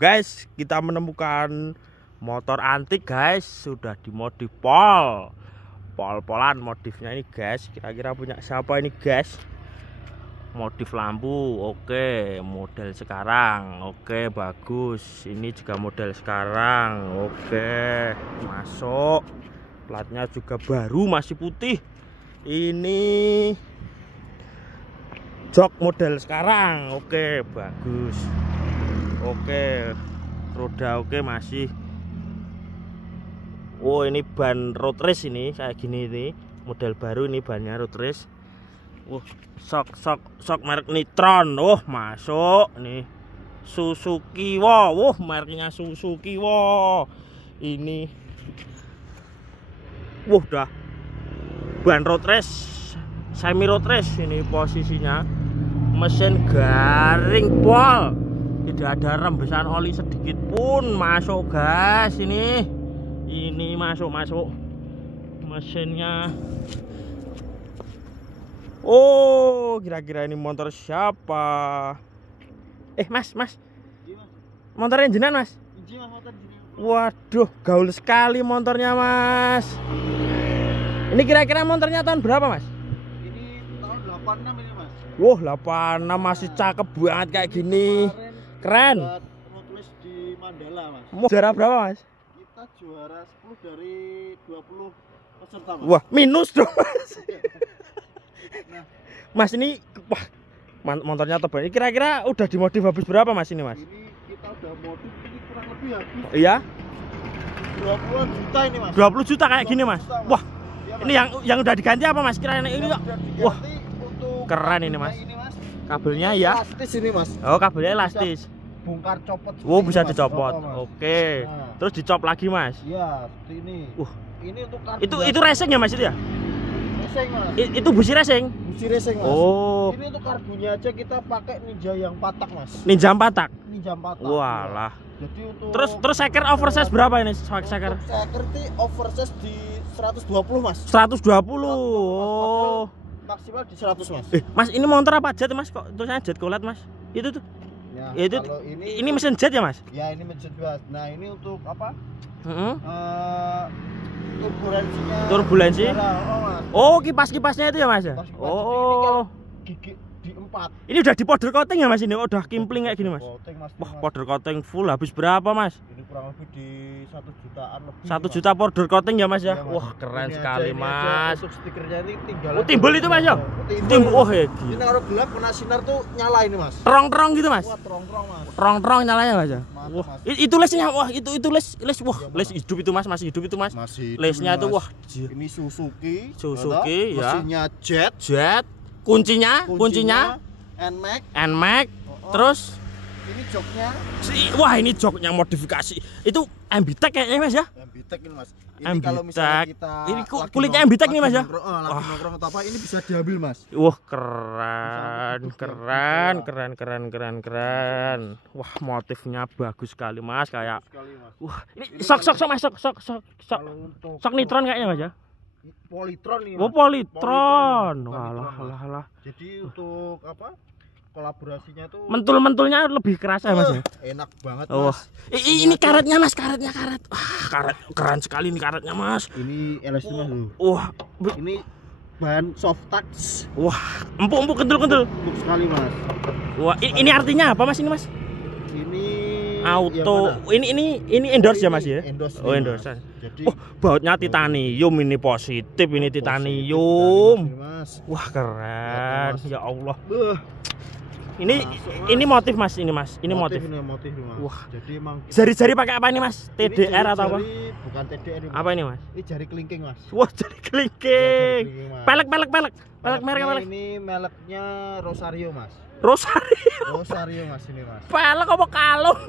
guys, kita menemukan motor antik guys, sudah dimodif pol-polan modifnya ini guys. Kira-kira punya siapa ini guys? Modif lampu, oke, model sekarang, oke, bagus. Ini juga model sekarang, oke, masuk. Platnya juga baru, masih putih. Ini jok model sekarang, oke, bagus. Oke, roda oke masih. Oh, ini ban road race ini kayak gini ini, model baru ini bannya road race. Sok merek Nitron. Oh, masuk nih. Suzuki, wow, mereknya Suzuki, wow. Ini dah ban road race, semi road race ini posisinya. Mesin garing pol, tidak ada rembesan oli sedikit pun. Masuk guys, ini masuk mesinnya. Oh, kira-kira ini motor siapa? Mas, motornya jenengan mas? Waduh, gaul sekali motornya mas. Ini kira-kira motornya tahun berapa mas? Ini tahun 86 ini mas. Wah, 86 masih cakep banget kayak gini. Keren. Tulis di Mandala mas. Juara berapa mas? Kita juara 10 dari 20 peserta mas. Wah, minus dong mas. Nah, mas ini wah, motornya tebal. Ini kira-kira udah dimodif habis berapa mas ini mas? Ini kita udah modif ini kurang lebih habis. Iya? 20 juta ini mas. 20 juta kayak gini mas. Wah, ya, mas. Ini yang udah diganti apa mas? Kira-kira ini kok. Wah, keren ini mas. Kabelnya ya. Elastis ini mas. Oh, kabelnya elastis. Bongkar copot. Oh, bisa mas. dicopot. Oke. Nah. Terus dicop lagi mas. Iya, seperti ini. Ini untuk karburator. Itu racing ya mas itu ya? Racing mas. Itu busi racing. Busi racing mas. Oh. Ini untuk karbunya aja kita pakai Ninja yang patak mas. Ninja patak. Ninja patak. Walah. Jadi untuk Terus seker oversize berapa ini seker? Seker itu oversize di 120 mas. 120. Oh. Maksimal di 100 mas. Mas ini motor apa jet mas? Kok tulisannya jet colat mas? Itu tuh. Ya, itu kalau ini mesin jet ya mas? Ya ini mesin jet. Nah ini untuk apa? Turbulensinya. Turbulensi? Mas. Oh, kipas-kipasnya itu ya mas ya? Oh. Gigi di 4. Ini udah di powder coating ya mas ini? Oh, udah kimpling kayak gini mas? Mas. Wah, powder coating full habis berapa mas? Ini kurang lebih di 1 jutaan lebih. 1 juta powder coating ya mas ya? Mas. Wah, keren ini sekali aja, mas. Untuk stikernya ini tinggal. Oh, timbul itu mas ya? Timbul. Oh ya. Ini kalau gelap kena sinar tuh nyala ini mas. Terong-terong gitu mas? Wah terong-terong mas. Terong-terong nyalanya mas ya? Mantap, Wah, mas. itu lesnya. Wah, itu les. Wah, ya, les hidup itu mas, masih hidup itu mas. Masih lesnya itu wah. Ini Suzuki ya. mesinnya jet. Kuncinya NMAX. Terus ini joknya. Wah, ini joknya modifikasi. Itu MBTEC kayaknya mas ya? MBTEC ini mas. Ini MBTEC. kalau misalnya kita ini kulitnya MBTEC nih mas ya? Lagi nongkrong atau apa ini bisa diambil mas. Wah, keren. Wah, motifnya bagus sekali mas, kayak. Wah, ini sok mas, sok Nitron kayaknya mas ya? Polytron nih. Oh, Polytron. Walah. Jadi untuk apa? Kolaborasinya tuh mentul-mentulnya lebih kerasa ya mas ya? Enak banget mas. Ini karetnya mas, karet. Wah, karet keren sekali nih karetnya mas. Ini elastis mas. Wah, ini bahan soft touch. Wah, empuk kentul. Empuk sekali mas. Wah, ini artinya apa mas ini mas? Ini auto. Ini endorse ya mas ya? Endorse. Oh, endorse. Jadi bautnya titanium, ini positif, ini titanium. Mas. Wah, keren. Ya Allah. Ini motif mas, ini motif. Ini motif mas. Wah. Jadi emang jari-jari pakai apa ini mas? TDR atau apa? Bukan TDR ini. Apa ini mas? Ini jari kelingking mas. Wah, jari kelingking. Pelek merek apa? Ini mereknya Rosario mas. Rosario mas ini mas. Pelek apa kalung?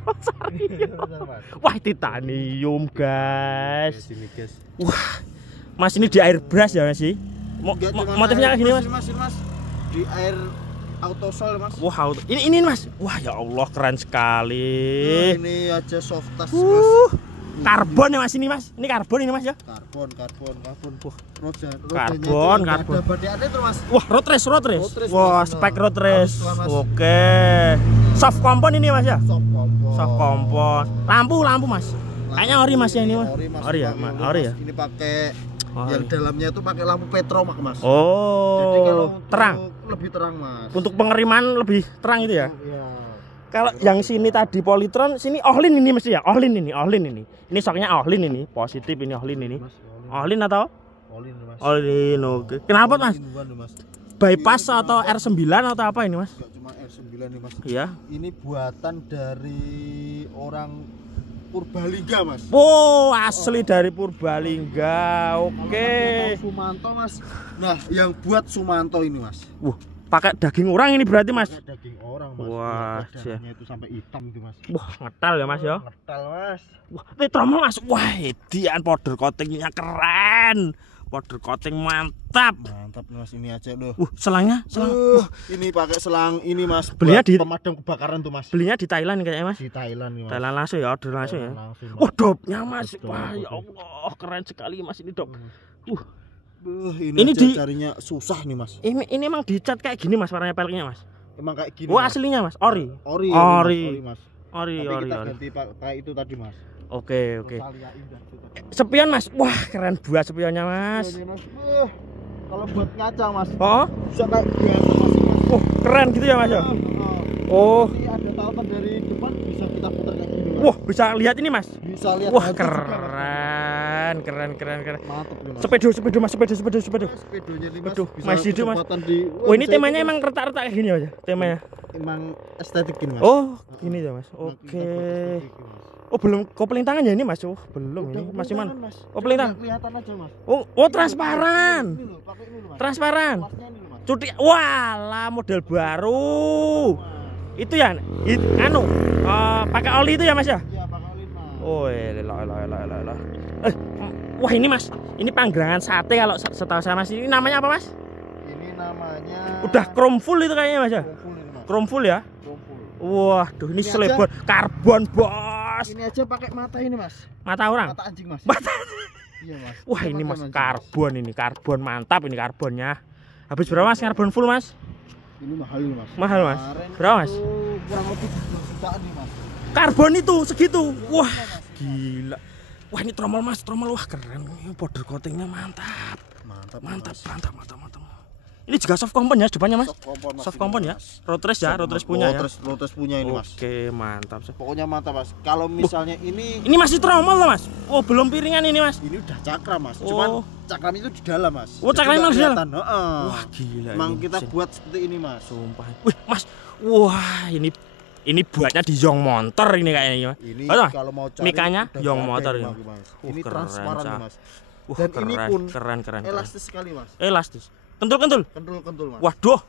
Rosario. Wah, titanium guys. Wah, mas ini di airbrush ya mas sih? Motifnya kayak gini mas? Di air autosol mas. Wah, ini mas. Wah, ya Allah keren sekali. Ini aja soft touch mas. Karbon ya mas ini mas. Ini karbon ini mas ya. Karbon. Wah, karbon. Ada badannya tuh mas. Wah, road race. Wah, spek road race. Oke. Soft kompon ini mas ya? Soft kompon. Soft kompon. Lampu mas. Kayaknya ori mas ya ini mas. Ori ya, ori ya. Ini pakai yang dalamnya itu pakai lampu petromak mas. Oh. Jadi kalau terang. Lebih terang mas. Untuk pengiriman lebih terang itu ya? Iya. Kalau yang sini tadi Polytron, sini Ohlin ini mesti ya? Ohlin ini. Ini soknya Ohlin ini, positif ini Ohlin ini. Ohlin atau? Ohlin mas. Ohlin, oke. Kenapa mas? Bypass atau R9 atau apa ini mas? Enggak cuma R9 nih mas. Iya. Ini buatan dari orang Purbalingga mas. Oh, asli dari Purbalingga. Oke. Sumanto mas. Nah, yang buat Sumanto ini mas. Pakai daging orang ini berarti mas? Pakai daging orang mas. Wah, dagingnya itu sampai hitam itu mas. Wah, ngetal ya mas ya? Ngetal mas. Wah, ini tromol mas. Wah, hedian powder coatingnya keren. Powder coating mantap. Mantap nih mas, ini aja loh. Selangnya? Ini pakai selang ini mas. Belinya di pemadam kebakaran tuh mas. Belinya di Thailand kayaknya mas? Di Thailand nih mas. Thailand langsung ya, order langsung ya. Wah, dopnya mas. Wah, ya Allah, keren sekali mas ini dop. Ini carinya susah nih mas. Ini emang dicat kayak gini mas warnanya peleknya mas? Emang kayak gini. Wah, aslinya mas, ori. Ori mas. Ori. Ganti kayak itu tadi mas. Oke. Spion mas, wah keren buat spionnya mas. Kalau buat ngaca mas. Oh? Bisa kayak biasa mas. Keren gitu ya mas ya? Oh. Ini ada tautan dari depan bisa kita putar kayak gini mas. Wah, bisa lihat ini mas? Bisa lihat. Wah keren. Mantap nih mas. Sepedo mas. Sepedonya nih mas. Masih hidup mas. Oh ini temanya emang retak-retak kayak gini aja temanya. Emang estetik ini mas. Oh, gini ya mas. Oke. Oh belum kopling tangan ya ini mas? Oh belum ini masih mana? Kopling tangan. Kelihatan aja mas. Oh transparan. Pakai ini mas. Transparan. Cuti. Walah model baru. Itu ya? Pakai oli itu ya mas ya? Iya pakai oli mas. Oh elah. Wah ini mas. Ini panggangan sate kalau setahu saya mas. Ini namanya apa mas? Ini namanya. Udah chrome full itu kayaknya mas ya? Chrome full ya? Waduh ini selebon karbon bos. Ini aja pakai mata ini mas. Mata orang? Mata anjing mas. Iya mas. Wah ini mas karbon mantap ini karbonnya. Habis berapa mas karbon full mas? Ini mahal mas. Mahal mas. Berapa mas? Kurang lebih 2 jutaan nih mas. Karbon itu segitu. Wah gila. Wah ini tromol mas, wah keren. Powder coatingnya mantap. Mantap. Ini juga soft kompon ya depannya mas? Soft kompon ya? Road race ya? Road race punya ya? Road race punya ini mas. Oke mantap. Pokoknya mantap mas. Kalau misalnya ini masih tromol loh mas? Oh belum piringan ini mas? Ini udah cakram mas. Cuman cakram itu di dalam mas. Oh cakramnya di dalam? Wah gila. Emang kita buat seperti ini mas. Sumpah. Wih mas. Wah ini buatnya di Yong Motor ini kayaknya. Ini kalau mau cari mikanya Yong Motor ini. Ini transparan nih mas. Dan ini pun keren. Elastis sekali mas. Elastis. Kentul mas. Waduh.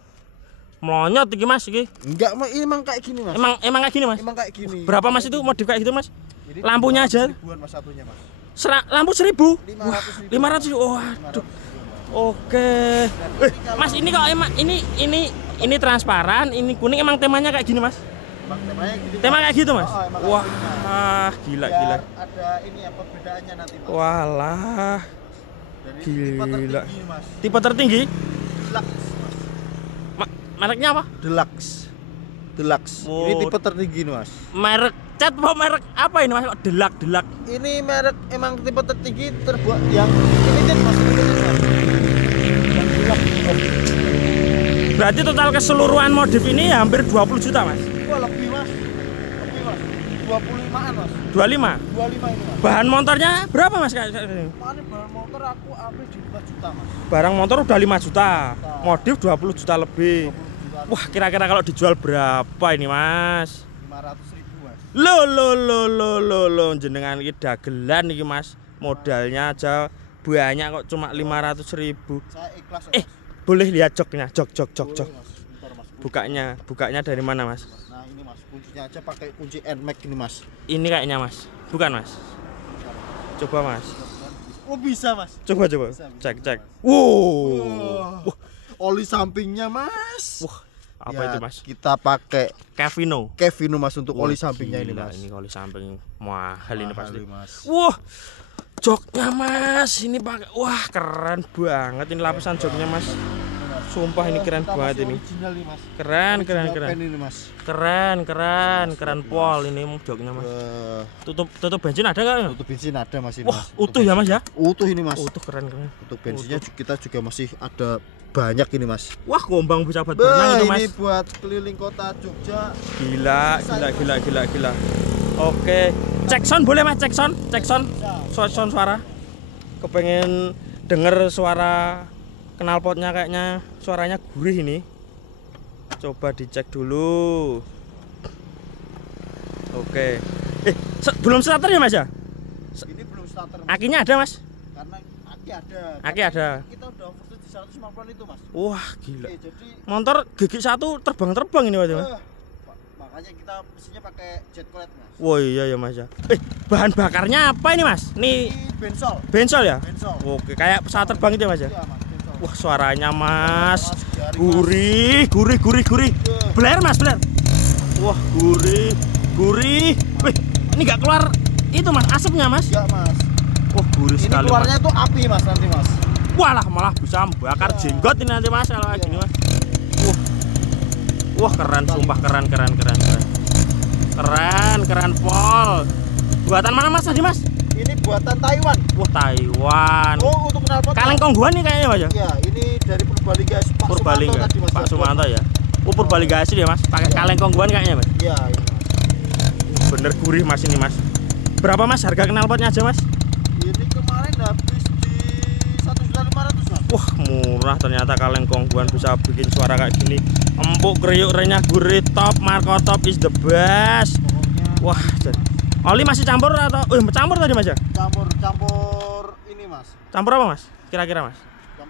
Monyet iki mas iki. Enggak, ini emang kayak gini mas. Emang kayak gini mas? Emang kayak gini. Berapa mas itu modif kayak gitu mas? Ini lampunya aja. Ribuan mas satunya mas. Lampu 1.000. 500. Waduh. Oke. Mas ini kok emang ini transparan, ini kuning emang temanya kayak gini mas? Tema kayak gitu mas? Wah gila. Ada ini ya perbedaannya nanti mas. Walah. Gila. Tipe tertinggi? Deluxe. Mereknya apa? Deluxe. Oh. Ini tipe tertinggi mas. Merek cat apa merek apa ini mas? Deluxe. Ini merek emang tipe tertinggi terbuat yang limited mas. Yang deluxe. Berarti total keseluruhan modif ini hampir 20 juta mas? Wah lebih mas. 25an mas. 25 ini mas. Bahan motornya berapa mas? Kemarin bahan motor aku ambil di 5 juta mas. Barang motor udah 5 juta. Modif 20 juta lebih. Wah kira-kira kalau dijual berapa ini mas? 500.000 mas. Lo jenengan iki dagelan iki mas. Modalnya aja banyak kok cuma 500.000. Saya ikhlas. Boleh lihat joknya, jok. Boleh, mas. Bukanya dari mana mas? Nah ini mas, kuncinya aja pakai kunci NMAX ini mas. Ini kayaknya mas, bukan mas? Coba mas. Oh bisa mas. Coba. Bisa. Cek. Wow. Oli sampingnya mas. Wah, apa itu mas? Kita pakai Kevino mas untuk oli sampingnya ini mas. Ini oli samping mahal ini pasti. Mas. Wah, joknya mas, ini pakai. Wah keren banget ini lapisan joknya mas. Sumpah ini keren Kita banget masih ini. original nih, Mas. Keren Original pen ini, Mas. keren pol ini joknya Mas. Tutup bensin ada nggak? Tutup bensin ada Mas ini. Wah, Mas. utuh ya Mas ya? Utuh ini Mas. Utuh keren. Untuk bensinnya kita juga masih ada banyak ini Mas. Wah, gombang bisa buat berenang itu Mas. Ini buat keliling kota Jogja. Gila. Oke, cek sound boleh Mas, cek sound. Sound suara. Kepengen denger suara knalpotnya, kayaknya suaranya gurih ini. Coba dicek dulu. Oke. Belum starter ya Mas ya? Ini belum starter. Akinya ada Mas? Karena Aki ada. Kita udah overseat di 150 itu Mas. Wah gila. Oke, jadi Motor gigi satu terbang ini Mas. makanya kita mesinnya pakai jet cooled Mas. Wah iya ya Mas ya. Bahan bakarnya apa ini Mas? Ini bensol. Bensol ya? Bensol. Oke, kayak pesawat terbang itu ya Mas ya? Iya Mas, bensol. Wah suaranya Mas, Garing, gurih. Beler Mas, beler. Wah gurih. Wih, ini nggak keluar itu Mas, asapnya Mas? Enggak Mas. Wah gurih Ini sekali keluarnya Mas. tuh api Mas nanti Mas. Walah malah bisa bakar jenggot ini nanti Mas kalau kayak gini Mas. Wah keren, sumpah keren. Keren pol. Buatan mana Mas tadi Mas? Ini buatan Taiwan. Wah Taiwan. Oh, untuk knalpot. Kaleng kongguan nih kayaknya Mas ya? Ya, ini dari Purbalingga Pak Purbalingga. Sumanto tadi Mas. Pak Sumanto ya. Purbalingga asli ya Mas. Pakai kaleng kongguan kayaknya Mas. Iya, ini Mas. Bener gurih Mas ini Mas. Berapa Mas harga knalpotnya aja Mas? Ini kemarin habis di 1.500 Mas. Wah murah ternyata kaleng kongguan bisa bikin suara kayak gini. Empuk, kriuk, renyah, gurih, top, Marco top is the best. Pokoknya Wah, oli masih campur atau campur tadi Mas ya? campur ini Mas. Campur apa Mas? Kira-kira Mas?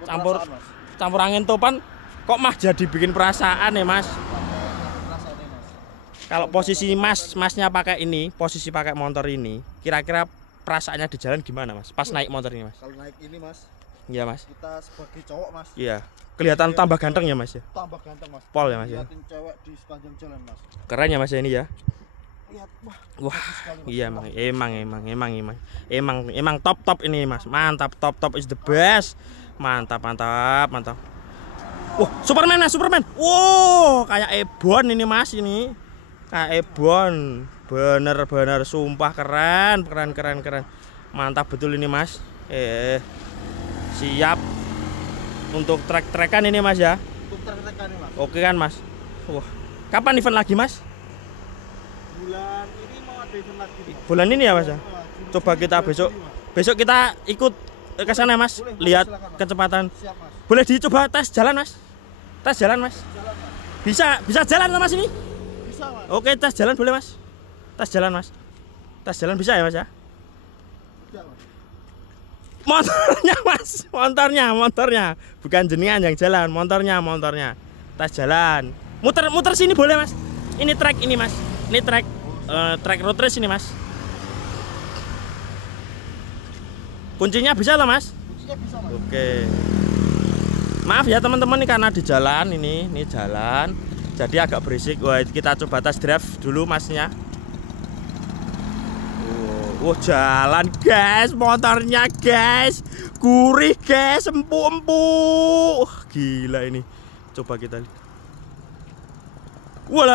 Campur perasaan, Mas. campur angin topan kok Mas jadi bikin perasaan ya Mas? Perasaan ini, Mas. Kalau posisi Masnya pakai ini, posisi pakai motor ini, kira-kira perasaannya di jalan gimana Mas? Pas naik motor ini Mas? Kalau naik ini Mas, Iya Mas. kita sebagai cowok Mas, Iya. Kelihatan tambah ganteng ya Mas ya? tambah ganteng Mas. Pol ya Mas ya? Liatin cewek di sepanjang jalan Mas. Keren ya Mas ya ini ya? Lihat, Wah, bagus sekali, Mas. iya emang top ini Mas. Mantap, top is the best. Mantap. Wah, Superman Mas, Superman. Wow, kayak Ebon ini Mas ini. Kayak Ebon. Bener sumpah keren. Mantap betul ini Mas. Siap untuk trek-trekan ini Mas ya. Untuk trek-trekan ini Mas. Oke kan Mas? Wah, kapan event lagi Mas? Bulan ini mau ada event lagi Mas. Bulan ini ya Mas ya? Coba kita besok kita ikut ke sana Mas. Boleh, Lihat silakan, Mas. kecepatan. Siap Mas. Boleh dicoba tes jalan Mas? Tes jalan Mas? Jalan Mas. Bisa jalan Mas ini? Bisa Mas. Oke, tes jalan boleh Mas? Tes jalan Mas? Tes jalan bisa ya Mas ya? Bisa, Mas. Motornya Mas, motornya. Bukan jenengan yang jalan, motornya. Tes jalan. Muter sini boleh Mas? Ini trek ini Mas. Ini trek road race ini Mas. Kuncinya bisa lah Mas? Kuncinya bisa Mas. Oke. Maaf ya teman-teman nih karena di jalan ini jalan. Jadi agak berisik. Wah, kita coba tes drive dulu Masnya. Oh, jalan guys, motornya guys. Gurih guys, empuk. Gila ini. Coba kita lihat. Wah,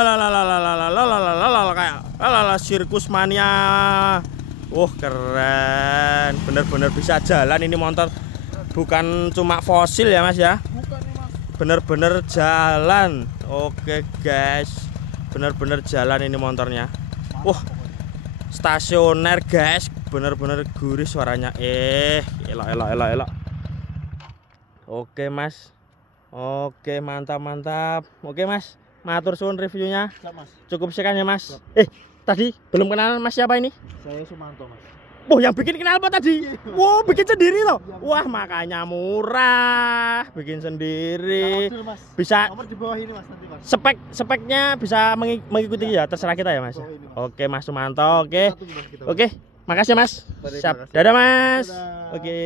kayak sirkus mania. Wah, keren. Bener-bener bisa jalan ini motor. Bukan cuma fosil ya Mas ya. Bukan nih Mas. Bener-bener jalan. Oke guys. Bener-bener jalan ini motornya. Wah, stasioner guys. Bener-bener gurih suaranya. Elok. Oke Mas. Oke, mantap. Oke Mas, matur suwun reviewnya. Siap Mas. Cukup sekian ya Mas. Siap. Tadi belum kenalan Mas siapa ini? Saya Sumanto Mas. Oh, yang bikin knalpot tadi. Wow, bikin sendiri loh. Wah, makanya murah. Bikin sendiri. Nomor, Mas. Bisa Nomor di bawah ini Mas nanti Mas. speknya bisa mengikuti ya, terserah kita ya Mas. Bawah ini, Mas. Oke Mas Sumanto, oke. Kita tunggu, Mas, kita. Oke, makasih Mas. Baik, Siap. makasih. Dadah Mas. Dadah. Oke.